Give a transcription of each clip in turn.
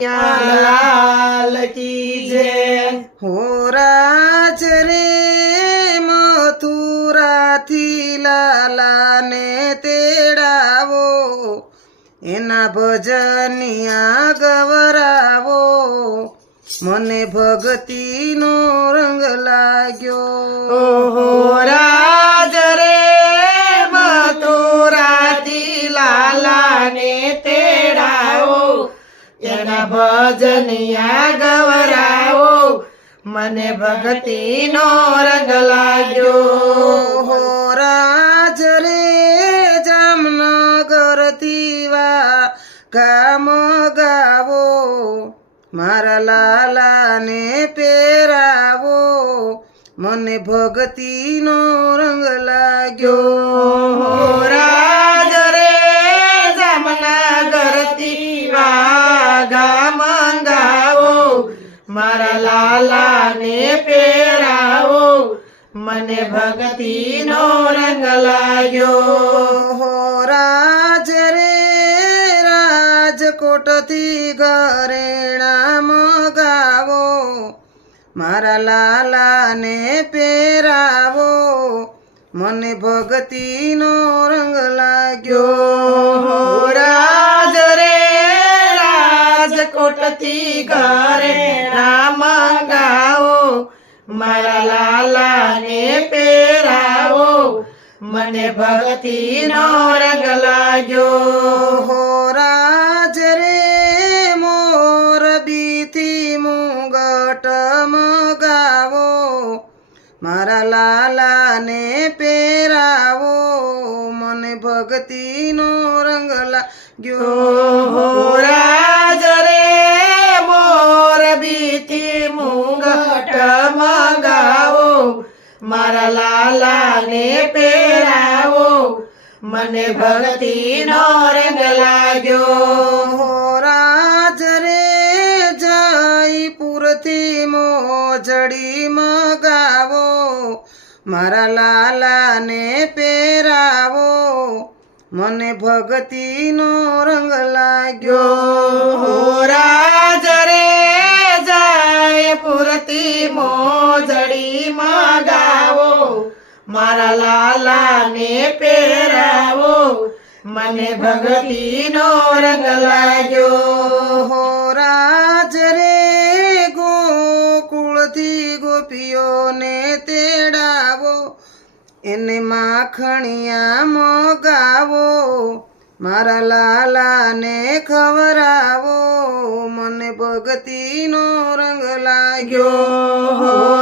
લાલ કી જય હો રાજ રે મથુરાથી લાલાને તેડાવો એના ભજનિયા ગવરાવો મને ભક્તિનો રંગ લાગ્યો. ઓહો ભજનિયા ગવરાવો મને ભક્તિનો રંગ લાગ્યો. હો રાજ રે જામનગર તીવા ગામ ગાવો મારા લાલાને પહેરાવો મને ભક્તિનો રંગ લાગ્યો. રે મારા લાલાને પહેરાવો. મને ભક્તિનો રંગ લાગ્યો. હો રાજ રે રાજકોટથી ઘરેણા મગાવો. મારા લાલાને પહેરાવો. મને ભક્તિનો રંગ લાગ્યો. રાજ રે રાજકોટથી ઘરે મને ભક્તિનો રંગ લાગ્યો. હો રાજ રે મોરબીથી મુગટ મગાવો. મારા લાલાને પહેરાવો. મને ભક્તિનો રંગ લાગ્યો. હો રાજ રે મોર બીથી મુગટ મગાવો. મારા લાલાને પહેરાવો મને ભક્તિનો રંગ લાગ્યો. હો રાજ રે જયપુરથી મોજડી મગાવો. મારા લાલાને પહેરાવો. મને ભક્તિનો રંગ લાગ્યો. હો રાજ રે જાય પૂરતી મોજડી મગાવો મારા લાલાને પહેરાવો. મને ભગતીનો રંગ લાગ્યો. હો રાજ રે ગોકુળથી ગોપીઓને તેડાવો. એને માખણિયા મગાવો. મારા લાલાને ખવરાવો. મને ભગતીનો રંગ લાગ્યો. હો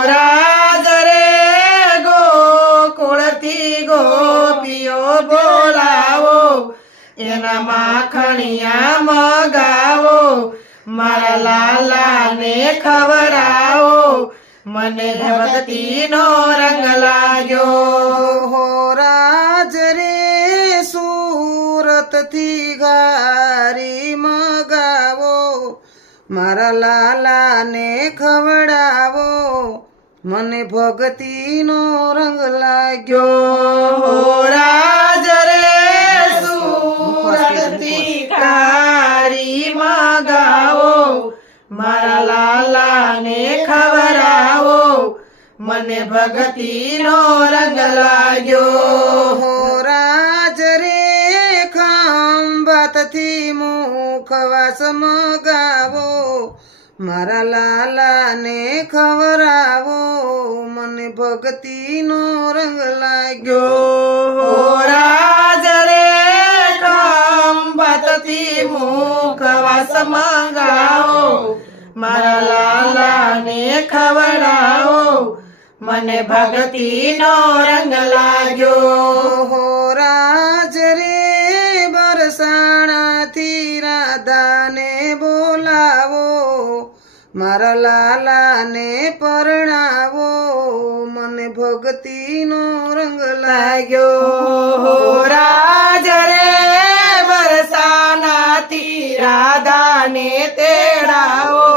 એના માખણિયા મગાવો મારા લાલાને ખવરાવો મને ભક્તિનો રંગ લાગ્યો. હો રાજ રે સુરતથી ગારી મગાવો. મારા લાલાને ખવડાવો. મને ભક્તિનો રંગ લાગ્યો. હો રાજ રે મને ભક્તિનો રંગ લાગ્યો. હો રાજ રે ખંભાતથી મુખવાસ મગાવો. મારા લાલાને ખવરાવો મને ભક્તિનો રંગ લાગ્યો. હો રાજ રે ખંભાતથી મુખવાસ મગાવો. મારા લાલાને ખવડાવો. મને ભક્તિનો રંગ લાગ્યો. હો રાજ રે બરસાણાથી રાધાને બોલાવો મારા લાલાને પરણાવો મને ભક્તિનો રંગ લાગ્યો. હો રાજ રે બરસાનાથી રાધાને તેડાવો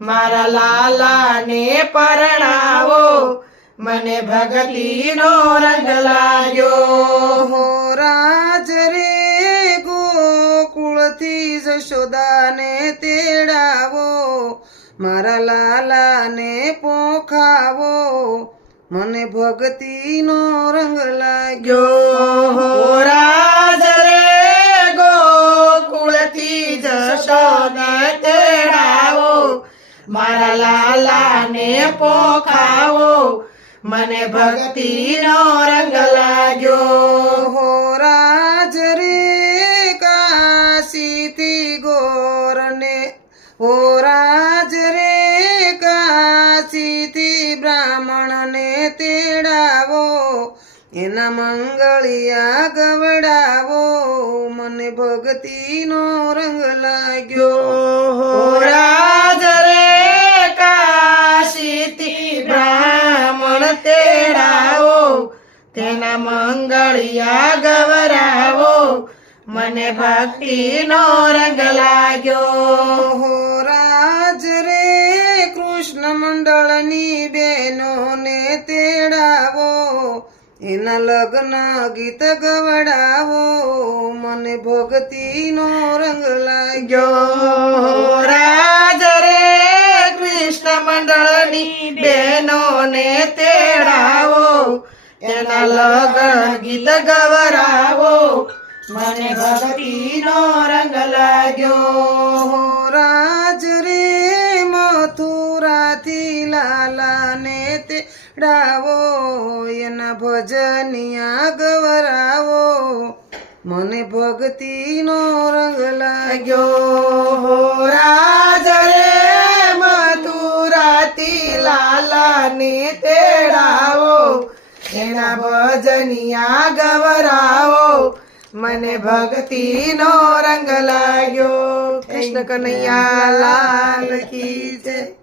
મારા લાલાને પરણાવો મને ભગતીનો રંગ લાગ્યો. હો રાજ રે ગોકુળથી જશોદાને તેડાવો મારા લાલાને પોખાવો. મને ભગતીનો રંગ લાગ્યો. રાજ રે ગોકુળથી જશોને તેડાવો મારા લાલાને પોખાવો. મને ભક્તિનો રંગ લાગ્યો. હો રાજ રે કાશીથી ગોરને. હો રાજ રે કાશીથી બ્રાહ્મણને તેડાવો એના મંગળિયા ગવડાવો મને ભક્તિનો રંગ લાગ્યો. હો રાજ તેના મંગળિયા ગવરાવો. મને ભક્તિનો રંગ લાગ્યો. હો રાજ રે કૃષ્ણ મંડળની બહેનોને તેડાવો. એના લગ્ન ગીત ગવડાવો. મને ભક્તિનો રંગ લાગ્યો. રાજ રે કૃષ્ણ મંડળની બહેનોને તેડાવો. તેના લગન ગીત ગવરાવો. મને ભક્તિનો રંગ લાગ્યો. હો રાજ રે મથુરાથી લાલાને તેડાવો એના ભજનિયા ગવરાવો મને ભક્તિનો રંગ લાગ્યો. હો રાજ રે મથુરાથી લાલાને તેડાવો એના ભજનિયા ગવરાવો. મને ભક્તિ નો રંગ લાગ્યો. કૃષ્ણ કનૈયા લાલ કી જય.